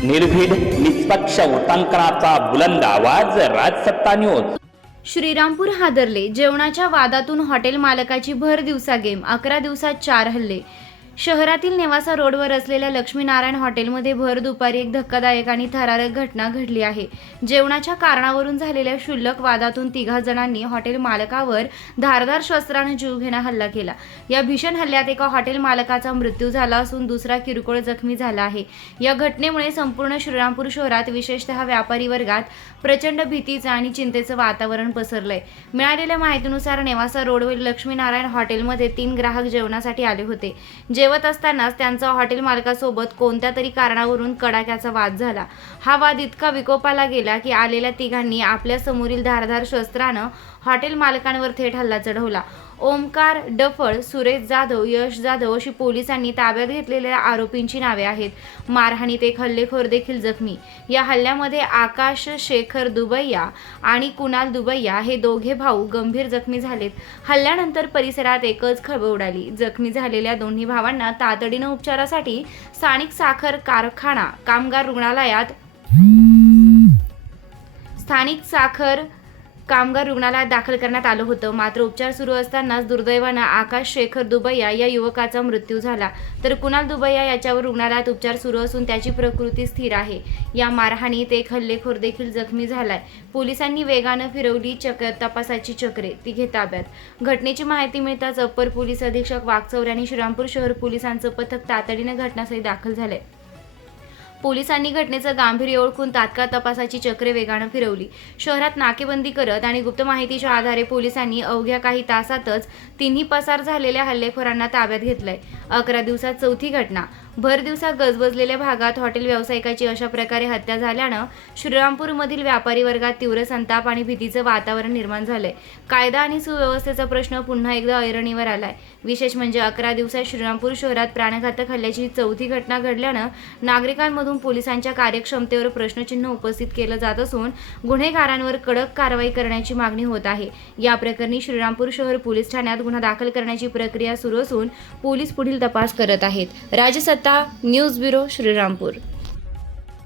निर्भीड निष्पक्ष वृत्तांकनाचा बुलंद आवाज, राजसत्ता न्यूज। श्रीरामपूर हादरले। जेवणाच्या वादातून हॉटेल मालकाची भर दिवसा गेम, 11 दिवसात 4 हल्ले। शहरातील नेवासा रोडवर असलेल्या लक्ष्मीनारायण हॉटेलमध्ये भर दुपारी एक धक्कादायक आणि थरारक घटना घडली आहे। जेवणाच्या कारणावरून झालेल्या क्षुल्लक वादातून 3 जणांनी हॉटेल मालकावर धारदार शस्त्राने जीवघेणा हल्ला केला। या भीषण हल्ल्यात एका हॉटेल मालकाचा मृत्यू झाला असून दुसरा किरकोळ जखमी झाला आहे। या घटनेमुळे संपूर्ण श्रीरामपूर शहरात विशेषतः व्यापारी वर्गात प्रचंड भीतीचं आणि चिंतेचं वातावरण पसरलंय। मिळालेल्या माहितीनुसार नेवासा रोडवरील लक्ष्मीनारायण हॉटेलमध्ये 3 ग्राहक जेवणासाठी आले होते। जेवत असतानाच त्यांचा हॉटेल मालकासोबत कोणत्या तरी कारणावरून कडाक्याचा वाद झाला। हा वाद इतका विकोपाला गेला की आलेल्या तिघांनी आपल्या समोरील धारदार शस्त्रानं हॉटेल मालकांवर थेट हल्ला चढवला। ओमकार डफळ, सुरेश जाधव, यश जाधव अशी पोलिसांनी ताब्यात घेतलेल्या आरोपींची नावे आहेत। मारहाणीत एक हल्लेखोर देखील जखमी। या हल्ल्यामध्ये आकाश शेखर दुबैया आणि कुणाल दुबैया हे दोघे भाऊ गंभीर जखमी झालेत। हल्ल्यानंतर परिसरात एकच खळबळ उडाली। जखमी झालेल्या दोन्ही भावांना तातडीने उपचारासाठी स्थानिक साखर कारखाना कामगार रुग्णालयात दाखल करण्यात आलं होतं। मात्र उपचार सुरू असतानाच दुर्दैवानं आकाश शेखर दुबैया या युवकाचा मृत्यू झाला, तर कुणाल दुबैया याच्यावर रुग्णालयात उपचार सुरू असून त्याची प्रकृती स्थिर आहे। या मारहाणीत एक हल्लेखोर देखील जखमी झालाय। पोलिसांनी वेगानं फिरवली तपासाची चक्रे, तिघे ताब्यात। घटनेची माहिती मिळताच अप्पर पोलीस अधीक्षक वाकचौर यांनी श्रीरामपूर शहर पोलिसांचं पथक तातडीनं घटनास्थळी दाखल झालंय। पोलिसांनी घटनेचं गांभीर्य ओळखून तात्काळ तपासाची चक्रे वेगानं फिरवली। शहरात नाकेबंदी करत आणि गुप्त माहितीच्या आधारे पोलिसांनी अवघ्या काही तासातच 3 पसार झालेल्या हल्लेखोरांना ताब्यात घेतलंय। 11 दिवसात 4थी घटना। भर दिवसा गजबजलेल्या भागात हॉटेल व्यावसायिकाची अशा प्रकारे हत्या झाल्यानं श्रीरामपूरमधील व्यापारी वर्गात तीव्र संताप आणि भीतीचं वातावरण निर्माण झालंय। कायदा आणि सुव्यवस्थेचा प्रश्न पुन्हा एकदा ऐरणीवर आलाय। विशेष म्हणजे 11 दिवसात श्रीरामपूर शहरात प्राणघातक हल्ल्याची 4थी घटना घडल्यानं नागरिकांमधून पोलिसांच्या कार्यक्षमतेवर प्रश्नचिन्ह उपस्थित केलं जात असून गुन्हेगारांवर कडक कारवाई करण्याची मागणी होत आहे। या प्रकरणी श्रीरामपूर शहर पोलीस ठाण्यात गुन्हा दाखल करण्याची प्रक्रिया सुरू असून पोलीस पुढील तपास करत आहेत। राजसत्ता न्यूज ब्युरो, श्रीरामपूर।